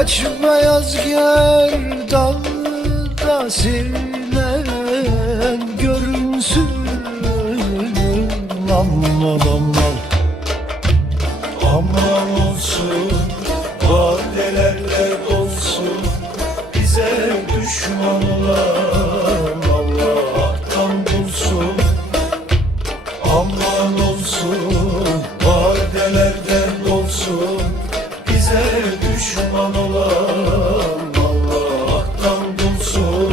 Aç beyaz gerdanda sinen görünsün aman aman. Aman olsun vadelerle dolsun, bize düşman olan Allah'tan bulsun. Aman olsun vadelerden dolsun, bize düşman olan Allah'tan bulsun.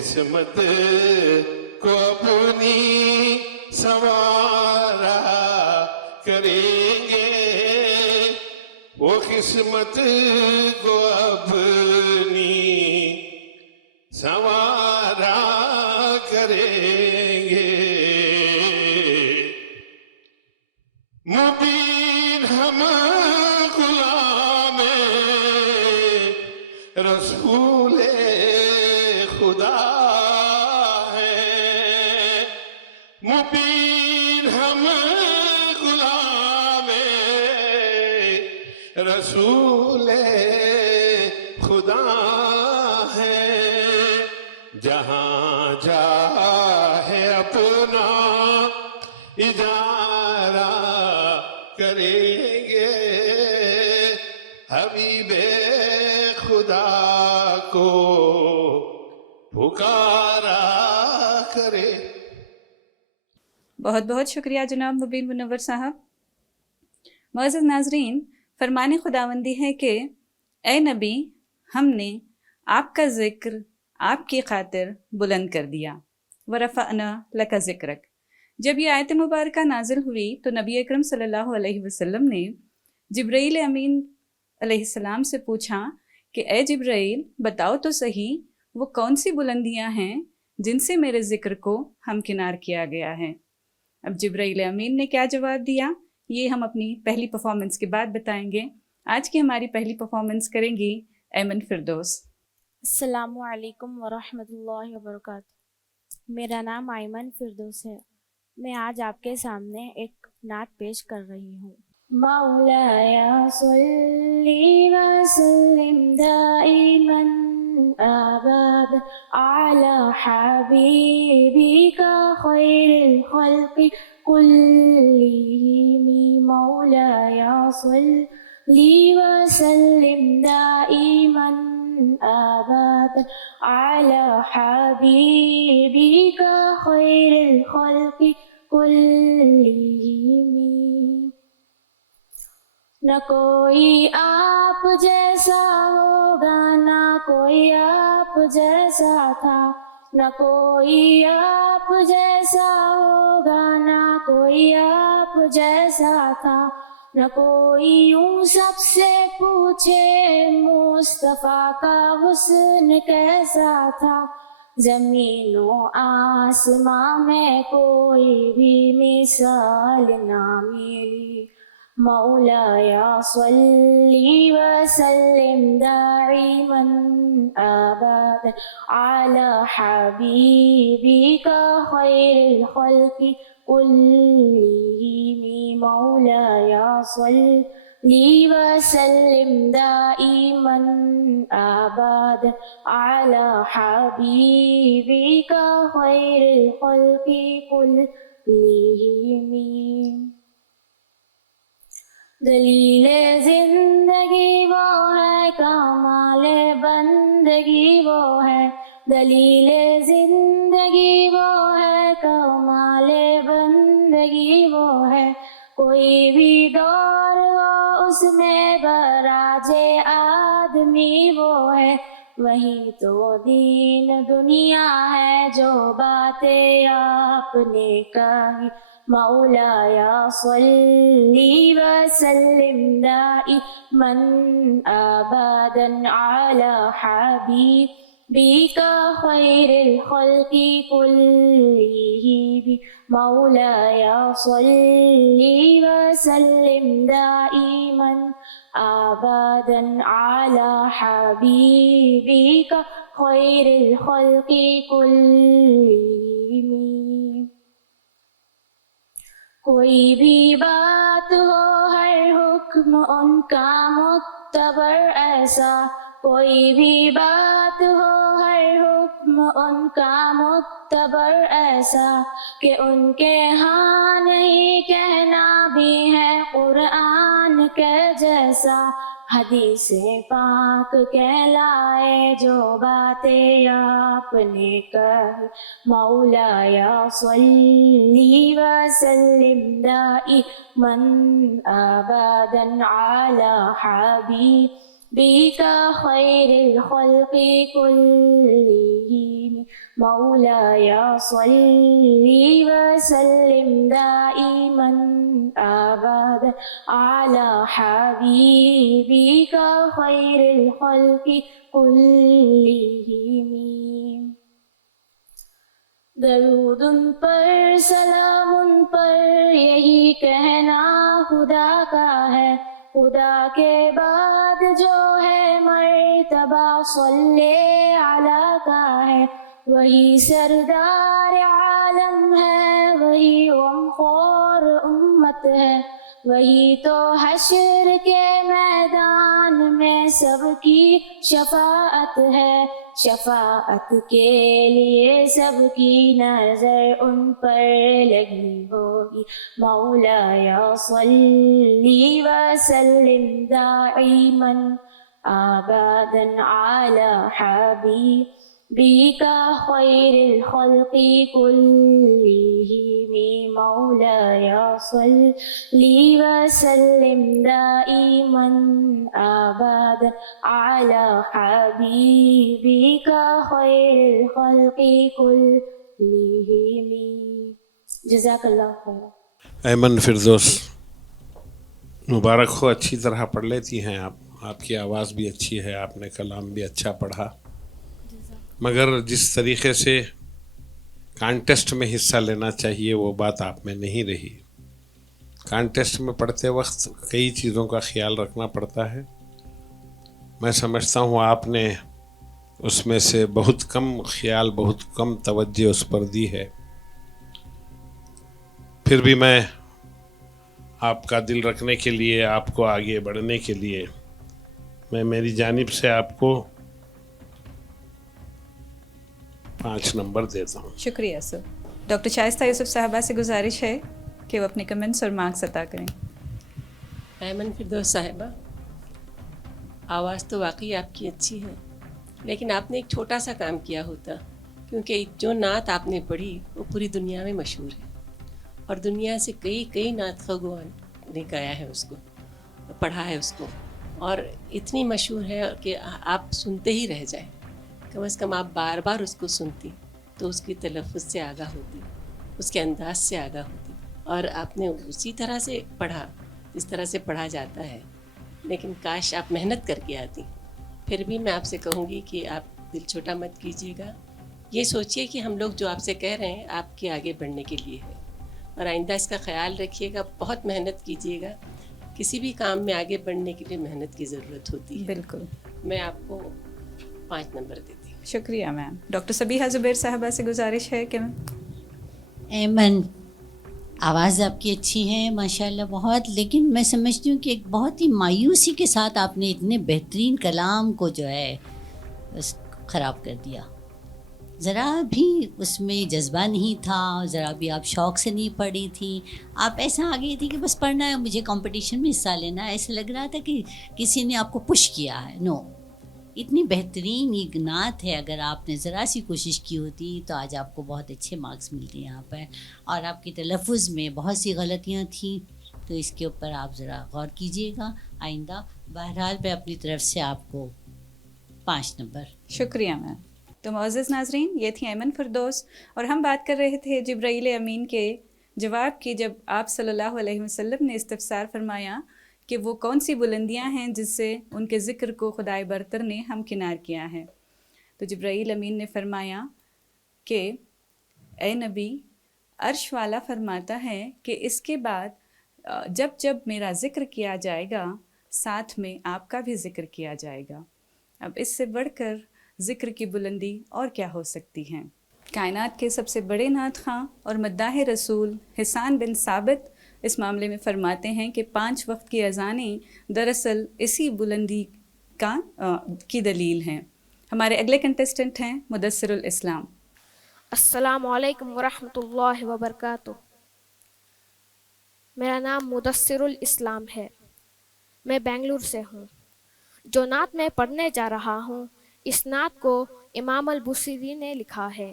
قسمت کو اپنی سنوارا کریں گے، وہ قسمت کو اپنی سنوارا کریں گے۔ مبین ہم غلام رسول خدا ہیں، مبین ہم غلام رسول خدا ہیں، جہاں جاہے اپنا اجارہ کریں گے، حبیب خدا کو پکارا کرے۔ بہت بہت شکریہ جناب مبین منور صاحب۔ معزز ناظرین، فرمان خداوندی ہے کہ اے نبی، ہم نے آپ کا ذکر آپ کی خاطر بلند کر دیا، ورفعنا لک ذکرک۔ جب یہ آیت مبارکہ نازل ہوئی تو نبی اکرم صلی اللہ علیہ وسلم نے جبرائیل امین علیہ السلام سے پوچھا کہ اے جبرائیل، بتاؤ تو صحیح وہ کون سی بلندیاں ہیں جن سے میرے ذکر کو ہمکنار کیا گیا ہے۔ اب جبرائیل امین نے کیا جواب دیا، یہ ہم اپنی پہلی پرفارمنس کے بعد بتائیں گے۔ آج کی ہماری پہلی پرفارمنس کریں گی ایمن فردوس۔ السلام علیکم ورحمۃ اللہ وبرکاتہ۔ میرا نام ایمن فردوس ہے۔ میں آج آپ کے سامنے ایک نعت پیش کر رہی ہوں۔ مولایا صلی وسلم دائما ابدا علی حبیبک خیر الخلق كلهم، مولایا صلی وسلم دائما ابدا علی حبیبک خیر الخلق كلهم۔ نہ کوئی آپ جیسا ہوگا، نہ کوئی آپ جیسا تھا، نہ کوئی آپ جیسا ہوگا، نہ کوئی آپ جیسا تھا، نہ کوئی یوں سب سے پوچھے مصطفیٰ کا حسن کیسا تھا۔ زمین و آسمان میں کوئی بھی مثال نہ ملی، مولایا صلی وسلم دائما ابدا علی حبیبک خیر الخلق كلهم، مولایا صلی وسلم دائما ابدا علی حبیبک خیر الخلق كلهم۔ دلیل زندگی وہ ہے، کمال بندگی وہ ہے، دلیل زندگی وہ ہے، کمال بندگی وہ ہے، کوئی بھی دور ہو اس میں براج آدمی وہ ہے، وہی تو دین دنیا ہے جو باتیں آپ نے کہی، مولایا صلی وسلم دائما ابدا علی حبیبک خیر الخلق كلهم، مولایا صلی وسلم دائما ابدا علی حبیبک خیر الخلق كلهم۔ کوئی بھی بات ہو ہر حکم ان کا معتبر ایسا، کوئی بھی بات ہو ہر حکم ان کا معتبر ایسا، کہ ان کے ہاں نہیں کہنا بھی ہے قرآن کے جیسا، حدیث پاک کہلائے جو باتیں آپ نے کہی، مولایا صلی وسلم دائما ابدا علی حبیبک بك خير الخلق كلهم مولاي صل وسلم دائما أبدا على حبيبك خير الخلق كلهم. درود ان پر سلام ان پر یہی کہنا خدا کا ہے، خدا کے بعد جو ہے مرتبہ صلی علی کا ہے، وہی سردار عالم ہے، وہی غمخور امت ہے، وہی تو حشر کے میدان میں سب کی شفاعت ہے، شفاعت کے لیے سب کی نظر ان پر لگی ہوگی. مولایا صلی وسلم دائما ابدا علی حبیبک خیر الخلق کلهم. مولایا صلی وسلم دائما ابدا علی حبیبک خیر الخلق کلهم. جزاک اللہ خیر. ایمن فردوس، مبارک ہو، اچھی طرح پڑھ لیتی ہیں آپ کی آواز بھی اچھی ہے، آپ نے کلام بھی اچھا پڑھا، مگر جس طریقے سے کانٹیسٹ میں حصہ لینا چاہیے وہ بات آپ میں نہیں رہی. کانٹیسٹ میں پڑھتے وقت کئی چیزوں کا خیال رکھنا پڑتا ہے. میں سمجھتا ہوں آپ نے اس میں سے بہت کم خیال، بہت کم توجہ اس پر دی ہے. پھر بھی میں آپ کا دل رکھنے کے لیے، آپ کو آگے بڑھنے کے لیے میں میری جانب سے آپ کو 5 نمبر دیتا ہوں. شکریہ سر. ڈاکٹر شائستہ یوسف صاحبہ سے گزارش ہے کہ وہ اپنے کمنٹس اور مارکس عطا کریں. ایمن فردوس صاحبہ، آواز تو واقعی آپ کی اچھی ہے، لیکن آپ نے ایک چھوٹا سا کام کیا ہوتا، کیونکہ جو نعت آپ نے پڑھی وہ پوری دنیا میں مشہور ہے، اور دنیا سے کئی نعت خواہوں نے گایا ہے اس کو، پڑھا ہے اس کو، اور اتنی مشہور ہے کہ آپ سنتے ہی رہ جائیں. کم از کم آپ بار بار اس کو سنتی تو اس کی تلفظ سے آگاہ ہوتی، اس کے انداز سے آگاہ ہوتی، اور آپ نے اسی طرح سے پڑھا جس طرح سے پڑھا جاتا ہے. لیکن کاش آپ محنت کر کے آتی. پھر بھی میں آپ سے کہوں گی کہ آپ دل چھوٹا مت کیجیے گا. یہ سوچیے کہ ہم لوگ جو آپ سے کہہ رہے ہیں آپ کے آگے بڑھنے کے لیے ہے، اور آئندہ اس کا خیال رکھیے گا، بہت محنت کیجیے گا. کسی بھی کام میں آگے بڑھنے کے لیے محنت کی ضرورت ہوتی ہے. بالکل. میں آپ کو 5 نمبر دیتی ہوں. شکریہ میم. ڈاکٹر صبیحہ زبیر صاحبہ سے گزارش ہے کہ ایمن، آواز آپ کی اچھی ہے ماشاءاللہ بہت، لیکن میں سمجھتی ہوں کہ ایک بہت ہی مایوسی کے ساتھ آپ نے اتنے بہترین کلام کو جو ہے بس خراب کر دیا. ذرا بھی اس میں جذبہ نہیں تھا، ذرا بھی آپ شوق سے نہیں پڑھی تھی. آپ ایسا آ گئی تھی کہ بس پڑھنا ہے، مجھے کمپٹیشن میں حصہ لینا ہے. ایسا لگ رہا تھا کہ کسی نے آپ کو پش کیا ہے. نو، اتنی بہترین یہ نعت ہے، اگر آپ نے ذرا سی کوشش کی ہوتی تو آج آپ کو بہت اچھے مارکس ملتے ہیں یہاں پر. اور آپ کی تلفظ میں بہت سی غلطیاں تھیں، تو اس کے اوپر آپ ذرا غور کیجیے گا آئندہ. بہرحال میں اپنی طرف سے آپ کو 5 نمبر. شکریہ میم. تو معزز ناظرین، یہ تھی ایمن فردوس، اور ہم بات کر رہے تھے جبرائیل امین کے جواب کی، جب آپ صلی اللہ علیہ وسلم نے استفسار فرمایا کہ وہ کون سی بلندیاں ہیں جس سے ان کے ذکر کو خدائے برتر نے ہمکنار کیا ہے. تو جبرائیل امین نے فرمایا کہ اے نبی، عرش والا فرماتا ہے کہ اس کے بعد جب میرا ذکر کیا جائے گا ساتھ میں آپ کا بھی ذکر کیا جائے گا. اب اس سے بڑھ کر ذکر کی بلندی اور کیا ہو سکتی ہے. کائنات کے سب سے بڑے نعت خواں اور مداح رسول حسان بن ثابت اس معاملے میں فرماتے ہیں کہ 5 وقت کی اذانیں دراصل اسی بلندی کی دلیل ہیں. ہمارے اگلے کنٹیسٹنٹ ہیں مدثر الاسلام. السلام علیکم ورحمۃ اللہ وبرکاتہ. میرا نام مدثر الاسلام ہے. میں بنگلور سے ہوں. جو نعت میں پڑھنے جا رہا ہوں، اس نعت کو امام البصیری نے لکھا ہے.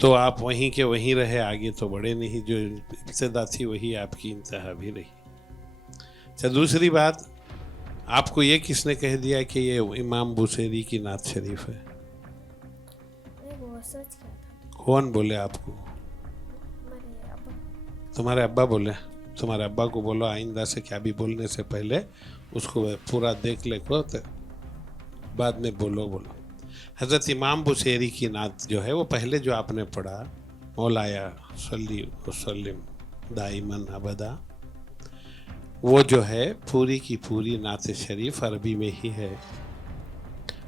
تو آپ وہیں کے وہیں رہے, آگے تو بڑھے نہیں. جو ابتدا تھی وہی آپ کی انتہا بھی رہی. اچھا, دوسری بات, آپ کو یہ کس نے کہہ دیا کہ یہ امام بوصیری کی نعت شریف ہے؟ میں وہ سرچ کیا تھا. کون بولے آپ کو؟ میرے ابا. تمہارے ابا بولے؟ تمہارے ابا کو بولو آئندہ سے کیا بھی بولنے سے پہلے اس کو پورا دیکھ لے کو, بعد میں بولو. حضرت امام بوصیری کی نعت جو ہے وہ پہلے جو آپ نے پڑھا, مولایا صلی وسلم دائماً ابدا, وہ جو ہے پوری کی پوری نعت شریف عربی میں ہی ہے.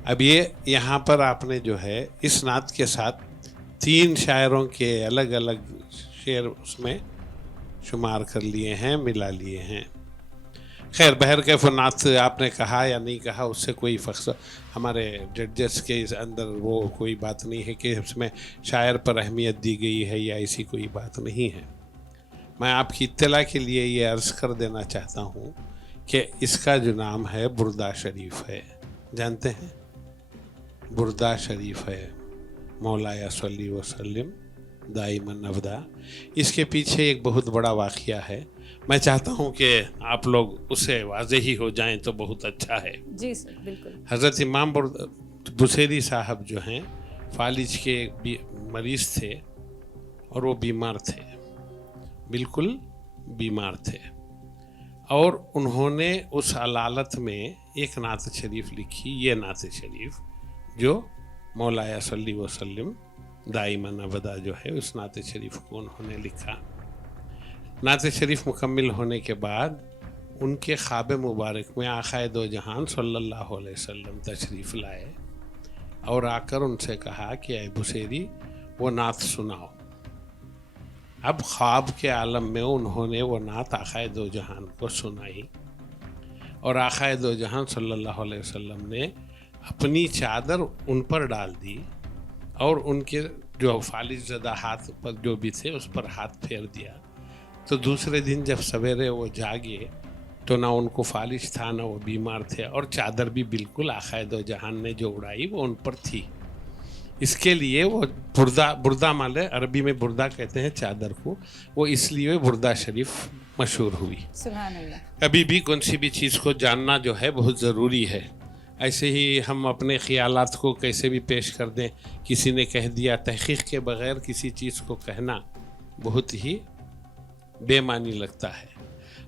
اب یہ یہاں پر آپ نے جو ہے اس نعت کے ساتھ 3 شاعروں کے الگ الگ شعر اس میں شمار کر لیے ہیں, ملا لیے ہیں. خیر, بہر کیف نعت آپ نے کہا یا نہیں کہا اس سے کوئی فخر, ہمارے ججز کے اندر وہ کوئی بات نہیں ہے کہ اس میں شاعر پر اہمیت دی گئی ہے یا ایسی کوئی بات نہیں ہے. میں آپ کی اطلاع کے لیے یہ عرض کر دینا چاہتا ہوں کہ اس کا جو نام ہے بردہ شریف ہے. جانتے ہیں بردہ شریف ہے, مولایا صلی وسلم دائماً ابدا. اس کے پیچھے ایک بہت بڑا واقعہ ہے, میں چاہتا ہوں کہ آپ لوگ اسے واضح ہی ہو جائیں تو بہت اچھا ہے. جی سر, بالکل. حضرت امام بوصیری صاحب جو ہیں فالج کے مریض تھے اور وہ بیمار تھے, بالکل بیمار تھے, اور انہوں نے اس علالت میں ایک نعت شریف لکھی. یہ نعت شریف جو مولایا صلی وسلم دائماً ابدا جو ہے, اس نعت شریف کو انہوں نے لکھا. نعت شریف مکمل ہونے کے بعد ان کے خواب مبارک میں آقا دو جہان صلی اللہ علیہ وسلم تشریف لائے اور آ کر ان سے کہا کہ اے بوصیری وہ نعت سناؤ. اب خواب کے عالم میں انہوں نے وہ نعت آقا دو جہان کو سنائی, اور آقا دو جہان صلی اللہ علیہ وسلم نے اپنی چادر ان پر ڈال دی اور ان کے جو فالج زدہ ہاتھ پر جو بھی تھے اس پر ہاتھ پھیر دیا. تو دوسرے دن جب سویرے وہ جاگے تو نہ ان کو فالج تھا نہ وہ بیمار تھے, اور چادر بھی بالکل آقا دو جہان نے جو اڑائی وہ ان پر تھی. اس کے لیے وہ بردہ مالے, عربی میں بردہ کہتے ہیں چادر کو, وہ اس لیے بردہ شریف مشہور ہوئی. سبحان اللہ. ابھی بھی کون سی بھی چیز کو جاننا جو ہے بہت ضروری ہے. ایسے ہی ہم اپنے خیالات کو کیسے بھی پیش کر دیں, کسی نے کہہ دیا, تحقیق کے بغیر کسی چیز کو کہنا بہت ہی بے معنی لگتا ہے.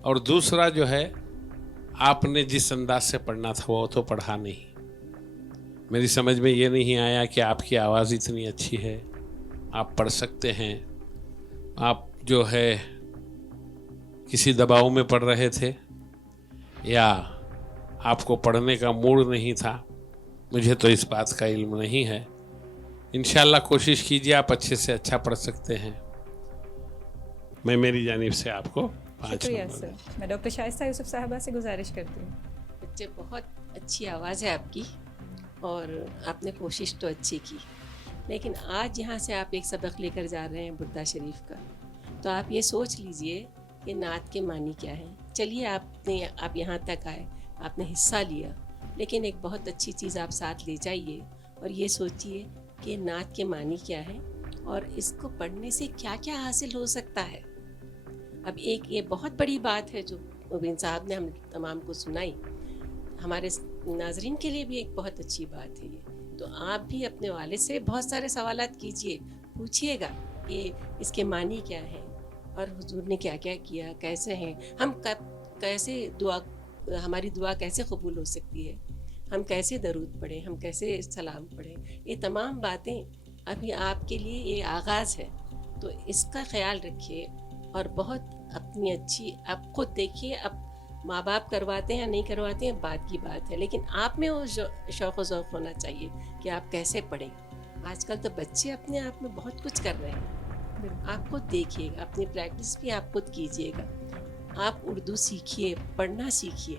اور دوسرا جو ہے, آپ نے جس انداز سے پڑھنا تھا وہ تو پڑھا نہیں. میری سمجھ میں یہ نہیں آیا کہ آپ کی آواز اتنی اچھی ہے, آپ پڑھ سکتے ہیں, آپ جو ہے کسی دباؤ میں پڑھ رہے تھے یا آپ کو پڑھنے کا موڈ نہیں تھا, مجھے تو اس بات کا علم نہیں ہے. انشاءاللہ کوشش کیجیے, آپ اچھے سے اچھا پڑھ سکتے ہیں. میں میری جانب سے آپ کو 5 شکریہ سر. میں ڈاکٹر شائستہ یوسف صاحبہ سے گزارش کرتی ہوں. بچے بہت اچھی آواز ہے آپ کی, اور آپ نے کوشش تو اچھی کی, لیکن آج یہاں سے آپ ایک سبق لے کر جا رہے ہیں بردہ شریف کا, تو آپ یہ سوچ لیجئے کہ نعت کے معنی کیا ہے. چلیے آپ یہاں تک آئے, آپ نے حصہ لیا, لیکن ایک بہت اچھی چیز آپ ساتھ لے جائیے اور یہ سوچئے کہ نعت کے معنی کیا ہے اور اس کو پڑھنے سے کیا کیا حاصل ہو سکتا ہے. اب ایک یہ بہت بڑی بات ہے جو مبین صاحب نے ہم تمام کو سنائی, ہمارے ناظرین کے لیے بھی ایک بہت اچھی بات ہے یہ. تو آپ بھی اپنے والد سے بہت سارے سوالات کیجئے, پوچھئے گا کہ اس کے معنی کیا ہے اور حضور نے کیا کیا کیا, کیسے ہیں ہم, کیسے ہماری دعا کیسے قبول ہو سکتی ہے, ہم کیسے درود پڑھیں, ہم کیسے سلام پڑھیں. یہ تمام باتیں ابھی آپ کے لیے یہ آغاز ہے, تو اس کا خیال رکھیے. اور بہت اپنی اچھی, آپ خود دیکھیے, اب ماں باپ کرواتے ہیں نہیں کرواتے ہیں بات کی بات ہے, لیکن آپ میں وہ شوق و ذوق ہونا چاہیے کہ آپ کیسے پڑھیں. آج کل تو بچے اپنے آپ میں بہت کچھ کر رہے ہیں, آپ خود دیکھیے گا, اپنی پریکٹس بھی آپ خود کیجیے گا. آپ اردو سیکھیے, پڑھنا سیکھیے,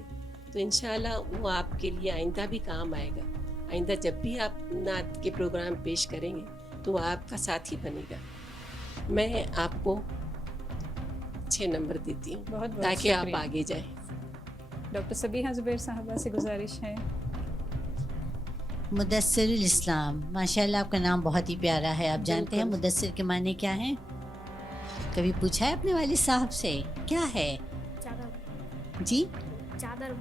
تو انشاءاللہ وہ آپ کے لیے آئندہ بھی کام آئے گا. آئندہ جب بھی آپ نعت کے پروگرام پیش کریں گے تو وہ آپ کا ساتھی بنے گا. میں آپ کو 6 نمبر دیتی ہوں بہت بہت تاکہ آپ شکریہ. آگے جائیں. ڈاکٹر صبیحہ زبیر صاحبہ سے گزارش ہے. مدثر الاسلام، ماشاءاللہ آپ کا نام بہت ہی پیارا ہے. آپ جانتے ہیں مدثر کے معنی کیا ہیں؟ کبھی پوچھا ہے اپنے والد صاحب سے کیا ہے؟ چادر جی چادر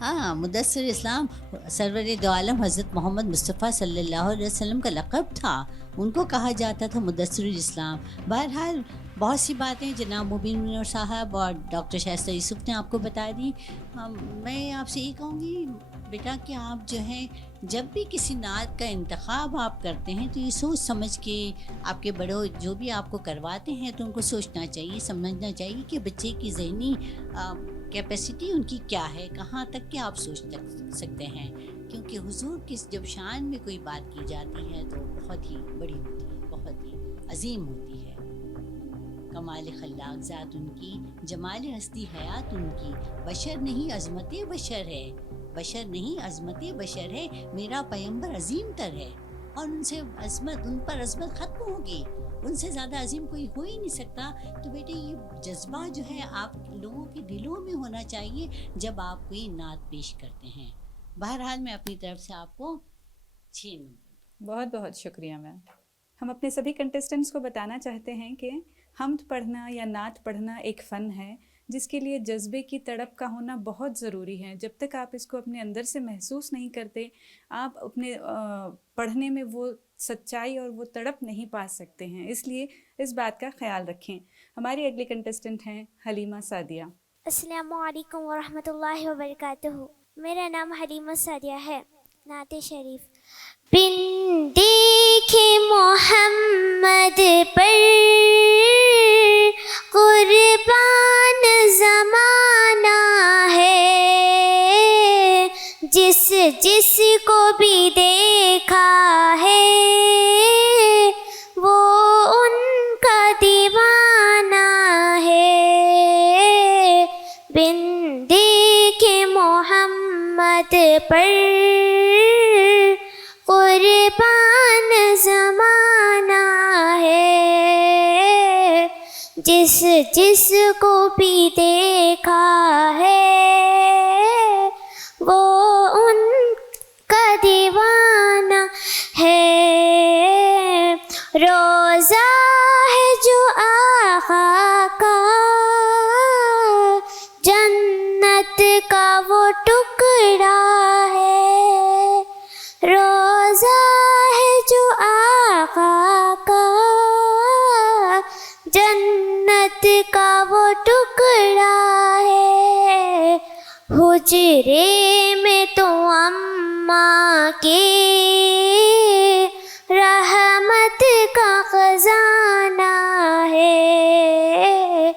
ہاں، مدثر اسلام سرور دو عالم حضرت محمد مصطفیٰ صلی اللہ علیہ وسلم کا لقب تھا. ان کو کہا جاتا تھا مدثر الاسلام. بہرحال بہت سی باتیں جناب مبین منیر صاحب اور ڈاکٹر شائستہ یوسف نے آپ کو بتا دی. میں آپ سے یہ کہوں گی بیٹا کہ آپ جو ہے جب بھی کسی نعت کا انتخاب آپ کرتے ہیں تو یہ سوچ سمجھ کے، آپ کے بڑوں جو بھی آپ کو کرواتے ہیں تو ان کو سوچنا چاہیے، سمجھنا چاہیے کہ بچے کی ذہنی کیپیسٹی ان کی کیا ہے، کہاں تک کہ آپ سوچ سکتے ہیں. کیونکہ حضور کی جب شان میں کوئی بات کی جاتی ہے تو بہت ہی بڑی ہوتی ہے، بہت ہی عظیم ہوتی ہے. کمال خلاق ذات ان کی، جمال ہستی حیات ان کی، بشر نہیں عظمت بشر ہے، بشر نہیں عظمت بشر ہے، میرا پیغمبر عظیم تر ہے. اور ان سے عظمت، ان پر عظمت ختم ہوگی، ان سے زیادہ عظیم کوئی ہو ہی نہیں سکتا. تو بیٹے یہ جذبہ جو ہے آپ لوگوں کے دلوں میں ہونا چاہیے جب آپ کوئی نعت پیش کرتے ہیں. بہرحال میں اپنی طرف سے آپ کو 6 نمبر. بہت بہت شکریہ میم. ہم اپنے سبھی کنٹیسٹنٹس کو بتانا چاہتے ہیں کہ حمد پڑھنا یا نعت پڑھنا ایک فن ہے جس کے لیے جذبے کی تڑپ کا ہونا بہت ضروری ہے. جب تک آپ اس کو اپنے اندر سے محسوس نہیں کرتے، آپ اپنے پڑھنے میں وہ سچائی اور وہ تڑپ نہیں پا سکتے ہیں. اس لیے اس بات کا خیال رکھیں. ہماری اگلی کنٹیسٹنٹ ہیں حلیمہ سعدیہ. السلام علیکم ورحمۃ اللہ وبرکاتہ. میرا نام حلیمہ سعدیہ ہے. نعت شریف. بن دیکھے محمد پر قربان زمانہ ہے، جس جس کو بھی دیکھا ہے وہ ان کا دیوانہ ہے. بن دیکھے محمد پر قربان زمانہ ہے، جس جس کو بھی دیکھا ہے وہ ان کا دیوانہ ہے. روزہ ہے جو آقا کا، جنت کا وہ ٹکڑا ہے. روزہ ہے جو آقا کا، جنت کا وہ ٹکڑا ہے. حجرے میں تو اماں کے رحمت کا خزانہ ہے.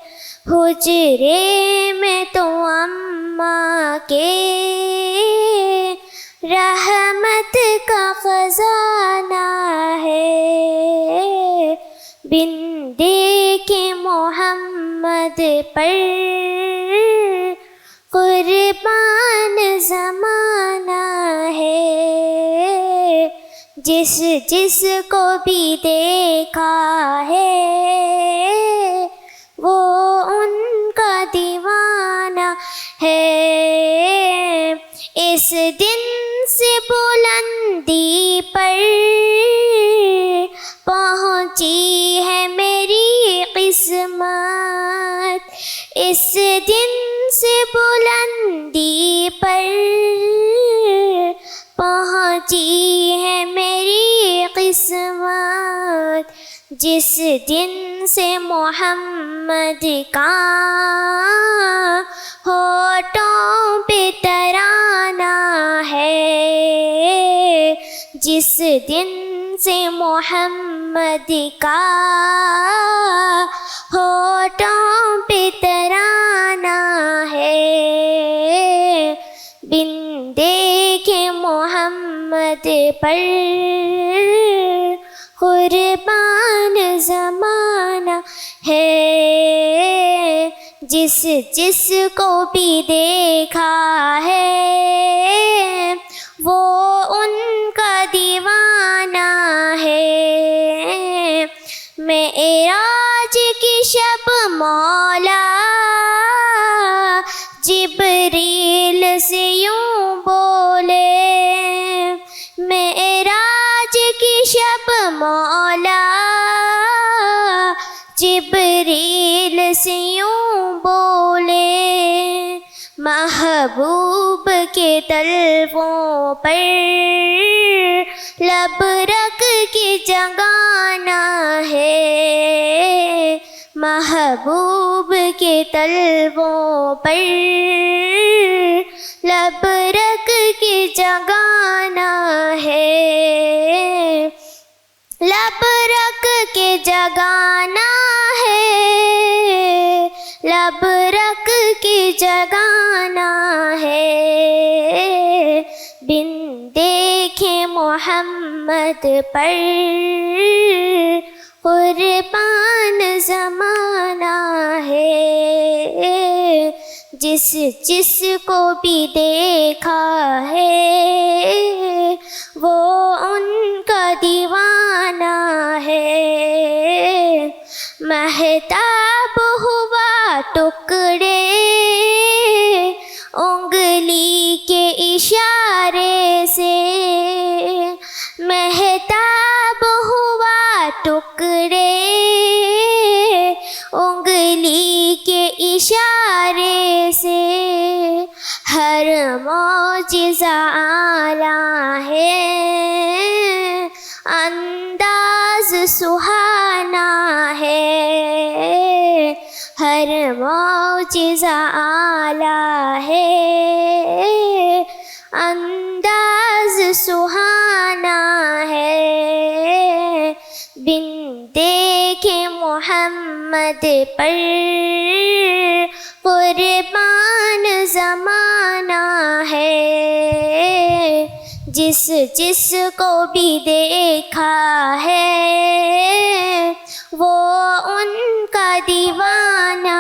حجرے میں تو اماں کے رحمت کا خزانہ ہے. بن دیکھے محمد پر قربان زمانہ ہے، جس جس کو بھی دیکھا ہے وہ ان کا دیوانہ ہے. اس دن سے بلندی پر پہنچی ہے میری قسمت. اس دن سے بلندی پر پہنچی ہے میری قسمت. جس دن سے محمد کا ہونٹوں پہ ترانہ ہے، جس دن سے محمد کا ہونٹوں پہ ترانہ ہے. بن دیکھے محمد پر قربان زمانہ ہے، جس جس کو بھی دیکھا ہے وہ ان کا دیوانہ ہے. معراج کی شب مولا جبریل سے یوں بولے، میں مولا جبریل سے یوں بولے محبوب کے طلبوں پر لب رکھ کے جگانا ہے، محبوب کے طلبوں پر لب رکھ کے جگانا ہے، لب رکھ کے جگانا ہے، لب رکھ کے جگانا ہے، بن دیکھے محمد پر قربان زمانہ ہے، جس جس کو بھی دیکھا ہے وہ ان کا دیوانہ ہے، مہتاب ہوا ٹکڑے انگلی کے اشارے سے، مہتاب ہوا ٹکڑے انگلی کے اشارے سے، ہر معجزہ اعلیٰ ہے، انداز سہانا ہے، ہر معجزہ اعلیٰ ہے، انداز سہانا ہے، بن دیکھے محمد پر قربان زمانہ ہے، جس جس کو بھی دیکھا ہے وہ ان کا دیوانہ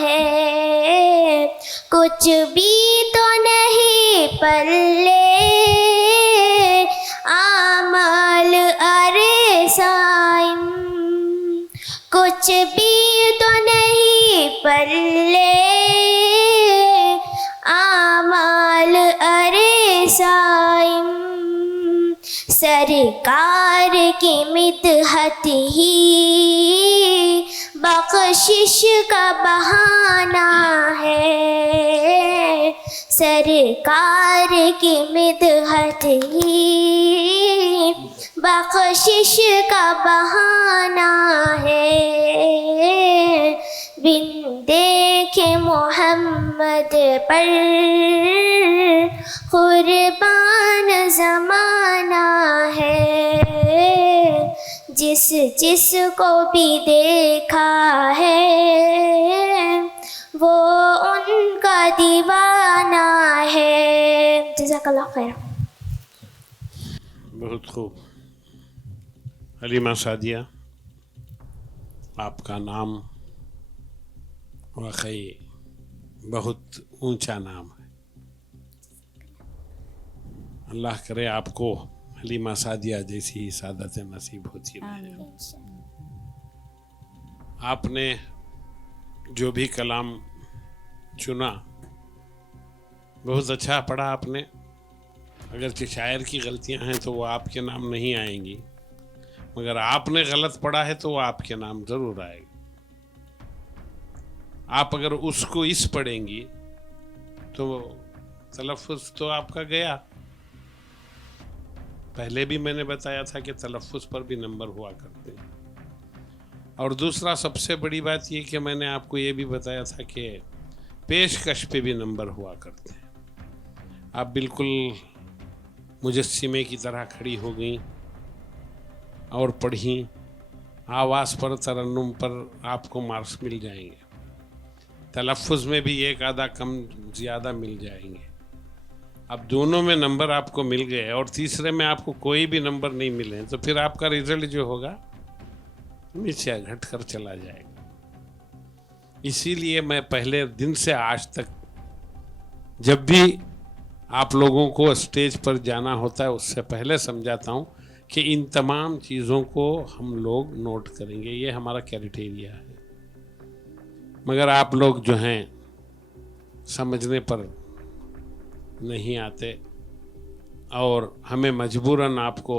ہے، کچھ بھی تو نہیں پلے اعمال ارے صائم، کچھ بھی تو نہیں پلے اعمال ارے صائم، سرکار کی مدحت ہی بخشش کا بہانہ ہے، سرکار کی مدحت ہی بخشش کا بہانہ ہے، بن دیکھے محمد پر قربان زمانہ ہے، جس جس کو بھی دیکھا ہے وہ ان کا دیوانہ ہے۔ جزاک اللہ خیر۔ بہت خوب حلیمہ سعدیہ، آپ کا نام واقعی بہت اونچا نام ہے، اللہ کرے آپ کو حلیمہ سعدیہ جیسی ہی سعادت نصیب ہوتی رہے۔ آپ نے جو بھی کلام چنا بہت اچھا پڑھا آپ نے، اگرچہ شاعر کی غلطیاں ہیں تو وہ آپ کے نام نہیں آئیں گی، مگر آپ نے غلط پڑھا ہے تو وہ آپ کے نام ضرور آئے گا۔ آپ اگر اس کو اس پڑھیں گی تو تلفظ تو آپ کا گیا۔ پہلے بھی میں نے بتایا تھا کہ تلفظ پر بھی نمبر ہوا کرتے ہیں، اور دوسرا سب سے بڑی بات یہ کہ میں نے آپ کو یہ بھی بتایا تھا کہ پیشکش پہ بھی نمبر ہوا کرتے ہیں۔ آپ بالکل مجسمے کی طرح کھڑی ہو گئیں اور پڑھیں، آواز پر ترنم پر آپ کو مارکس مل جائیں گے، تلفظ میں بھی ایک آدھا کم زیادہ مل جائیں گے۔ اب دونوں میں نمبر آپ کو مل گئے اور تیسرے میں آپ کو کوئی بھی نمبر نہیں ملے تو پھر آپ کا رزلٹ جو ہوگا نیچے گھٹ کر چلا جائے گا۔ اسی لیے میں پہلے دن سے آج تک جب بھی آپ لوگوں کو اسٹیج پر جانا ہوتا ہے اس سے پہلے سمجھاتا ہوں کہ ان تمام چیزوں کو ہم لوگ نوٹ کریں گے، یہ ہمارا کرائٹیریا ہے، مگر آپ لوگ جو ہیں سمجھنے پر نہیں آتے اور ہمیں مجبوراً آپ کو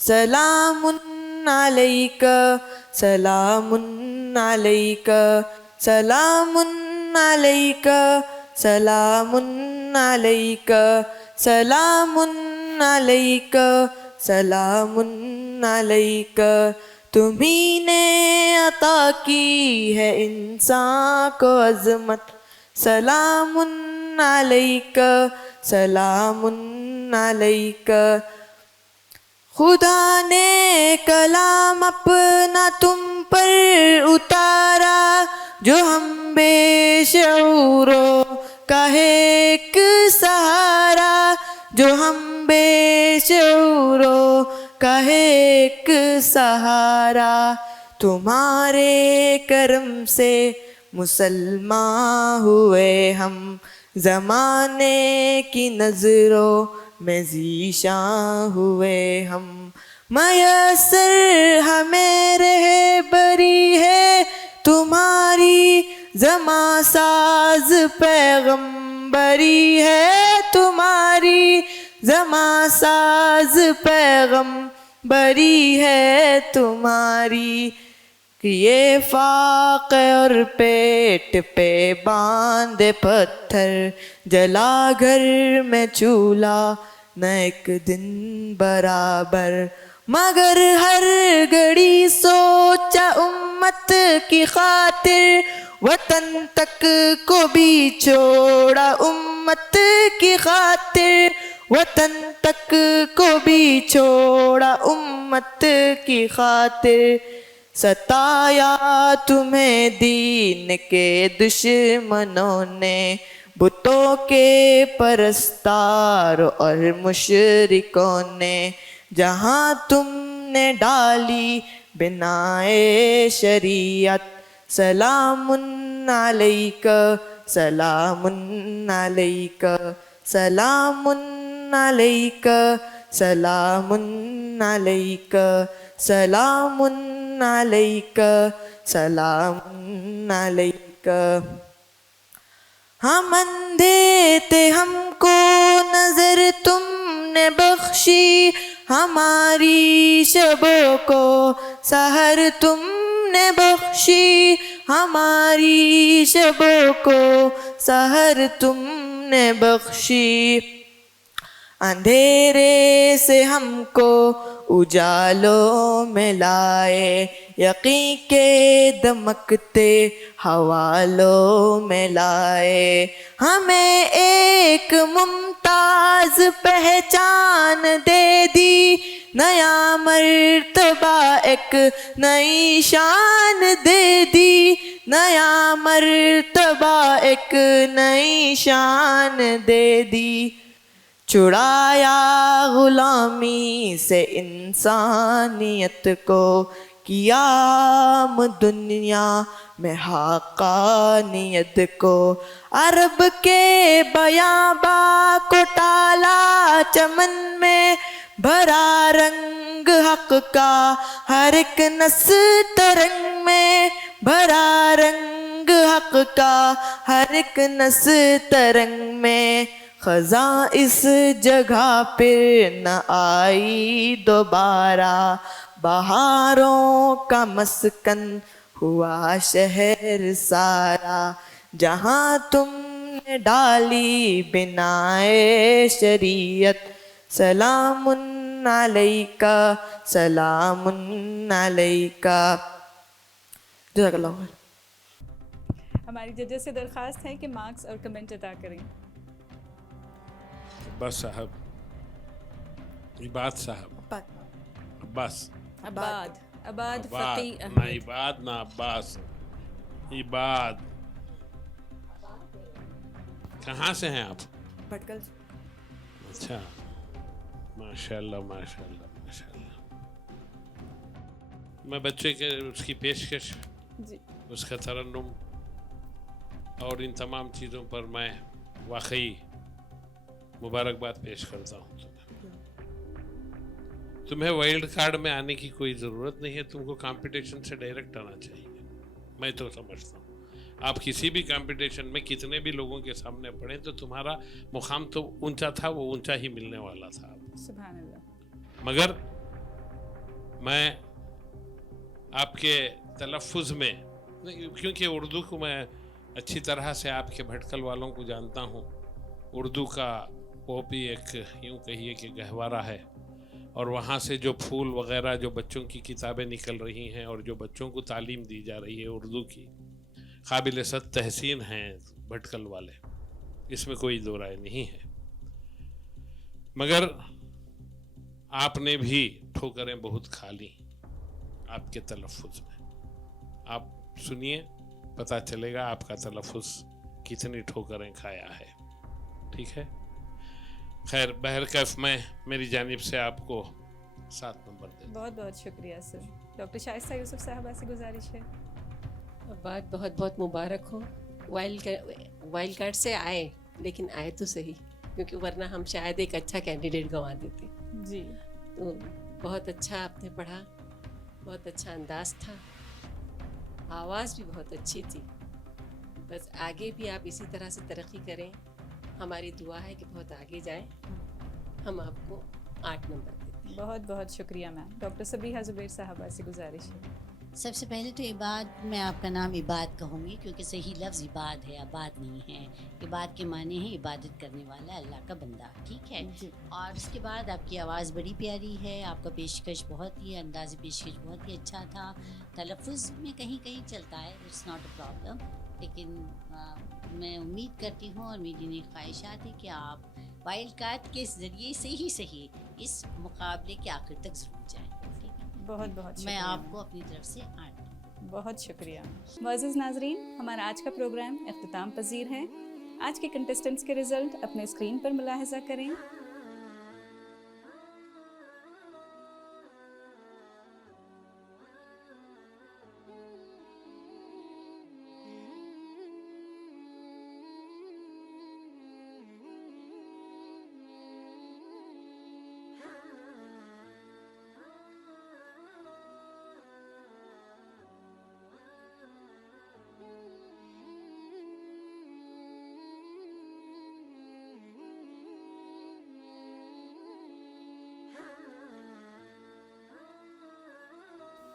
سلام علیک سلام علیک سلام علیک سلام علیک سلام علیک سلام علیک. تمہیں نے عطا کی ہے انسان کو عظمت. سلام علیک سلام علیک. خدا نے کلام اپنا تم پر اتارا جو ہم بے شعوروں کا ہے ایک سہارا. جو ہم بے شعوروں کا ہے ایک سہارا. تمہارے کرم سے مسلمان ہوئے ہم زمانے کی نظروں میں ذیشان ہوئے ہم. میسر ہمیں رہبری ہے تمہاری زماں ساز پیغمبری ہے تمہاری زماں ساز پیغمبری ہے تمہاری. کہ یہ فاقے اور پیٹ پہ باندھے پتھر جلا گھر میں چولہا نہ ایک دن برابر. مگر ہر گھڑی سوچا امت کی خاطر وطن تک کو بھی چھوڑا امت کی خاطر وطن تک کو بھی چھوڑا امت کی خاطر. ستایا تمہیں دین کے دشمنوں نے بتوں کے پرستار اور مشرکوں نے. جہاں تم نے ڈالی بنائے شریعت. سلام علیک سلام علیک سلام علیک سلام علیک سلام علیک سلام علیک. ہم اندھے تھے ہم کو نظر تم نے بخشی ہماری شبوں کو سحر تم نے بخشی ہماری شبوں کو سحر تم نے بخشی. اندھیرے سے ہم کو اجالوں میں لائے یقین کے دمکتے حوالوں میں لائے. ہمیں ایک ممتاز پہچان دے دی نیا مرتبہ ایک نئی شان دے دی نیا مرتبہ ایک نئی شان دے دی. چھڑایا غلامی سے انسانیت کو کیا دنیا میں حقانیت کو. عرب کے بیاباں کو ٹالا چمن میں بھرا رنگ حق کا ہر ایک نسترنگ میں بھرا رنگ حق کا ہر ایک نسترنگ میں. خزاں اس جگہ پھر نہ آئی دوبارہ بہاروں کا مسکن ہوا شہر سارا. جہاں تم نے ڈالی بنائے شریعت. سلام علیکہ سلام علیکہ. جزاک اللہ خیر. ہماری ججز سے درخواست ہے کہ مارکس اور کمنٹ عطا کریں. عباس صاحب عباد صاحب عباس عباد عباد فقی نہ احمد. عباد نہ عباس عباد. کہاں سے ہیں آپ؟ بھٹکل. اچھا ماشاء اللہ ماشاء اللہ ماشاء اللہ. میں بچے کے اس کی پیشکش جی اس کا ترنم اور ان تمام چیزوں پر میں واقعی مبارکباد پیش کرتا ہوں. تمہیں وائلڈ کارڈ میں آنے کی کوئی ضرورت نہیں ہے. تم کو کمپٹیشن سے ڈائریکٹ آنا چاہیے. میں تو سمجھتا ہوں آپ کسی بھی کمپٹیشن میں کتنے بھی لوگوں کے سامنے پڑھیں تو تمہارا مقام تو اونچا تھا وہ اونچا ہی ملنے والا تھا. سبحان اللہ. مگر میں آپ کے تلفظ میں، کیونکہ اردو کو میں اچھی طرح سے آپ کے بھٹکل والوں کو جانتا ہوں، اردو کا وہ بھی ایک یوں کہیے کہ گہوارہ ہے، اور وہاں سے جو پھول وغیرہ جو بچوں کی کتابیں نکل رہی ہیں اور جو بچوں کو تعلیم دی جا رہی ہے اردو کی، قابل صد تحسین ہیں بھٹکل والے، اس میں کوئی دو رائے نہیں ہے۔ مگر آپ نے بھی ٹھوکریں بہت کھا لی آپ کے تلفظ میں، آپ سنیے پتہ چلے گا آپ کا تلفظ کتنی ٹھوکریں کھایا ہے، ٹھیک ہے؟ خیر بہرکیف میں میری جانب سے آپ کو 7 نمبر دے دوں۔ بہت بہت شکریہ سر۔ ڈاکٹر شائستہ یوسف صاحبہ سے گزارش ہے۔ بات بہت بہت مبارک ہو، وائلڈ کارڈ سے آئے، لیکن آئے تو صحیح، کیونکہ ورنہ ہم شاید ایک اچھا کینڈیڈیٹ گنوا دیتے۔ جی تو بہت اچھا آپ نے پڑھا، بہت اچھا انداز تھا، آواز بھی بہت اچھی تھی۔ بس آگے بھی آپ اسی طرح سے ترقی کریں، ہماری دعا ہے کہ بہت آگے جائیں۔ ہم آپ کو 8 نمبر دیتے ہیں۔ بہت بہت شکریہ میم۔ ڈاکٹر صبیحہ زبیر صاحبہ سے گزارش ہے۔ سب سے پہلے تو عباد، میں آپ کا نام عباد کہوں گی کیونکہ صحیح لفظ عباد ہے، عباد نہیں ہے۔ عباد کے معنی ہے عبادت کرنے والا، اللہ کا بندہ، ٹھیک ہے؟ اور اس کے بعد آپ کی آواز بڑی پیاری ہے، آپ کا پیشکش بہت ہی، انداز پیشکش بہت ہی اچھا تھا۔ تلفظ میں کہیں کہیں چلتا ہے، اٹس ناٹ اے پرابلم، لیکن میں امید کرتی ہوں اور میری نیک خواہشات ہے کہ آپ وائلڈ کارڈ کے ذریعے سے ہی صحیح اس مقابلے کے آخر تک ضرور جائیں۔ بہت بہت شکریہ۔ میں آپ کو اپنی طرف سے 8۔ بہت شکریہ۔ معزز ناظرین، ہمارا آج کا پروگرام اختتام پذیر ہے۔ آج کے کنٹسٹنٹس کے رزلٹ اپنے اسکرین پر ملاحظہ کریں۔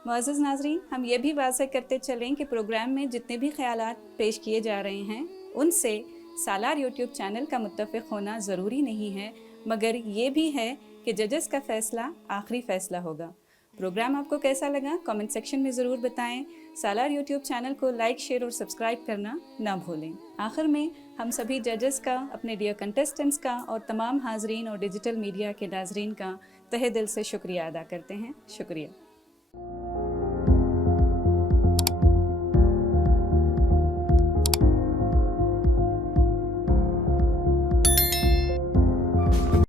معزز ناظرین، ہم یہ بھی واضح کرتے چلیں کہ پروگرام میں جتنے بھی خیالات پیش کیے جا رہے ہیں ان سے سالار یوٹیوب چینل کا متفق ہونا ضروری نہیں ہے، مگر یہ بھی ہے کہ ججز کا فیصلہ آخری فیصلہ ہوگا۔ پروگرام آپ کو کیسا لگا کامنٹ سیکشن میں ضرور بتائیں۔ سالار یوٹیوب چینل کو لائک، شیئر اور سبسکرائب کرنا نہ بھولیں۔ آخر میں ہم سبھی ججز کا، اپنے ڈیئر کنٹسٹنٹس کا اور تمام حاضرین اور ڈیجیٹل میڈیا کے ناظرین کا تہہ دل سے شکریہ ادا کرتے ہیں۔ شکریہ۔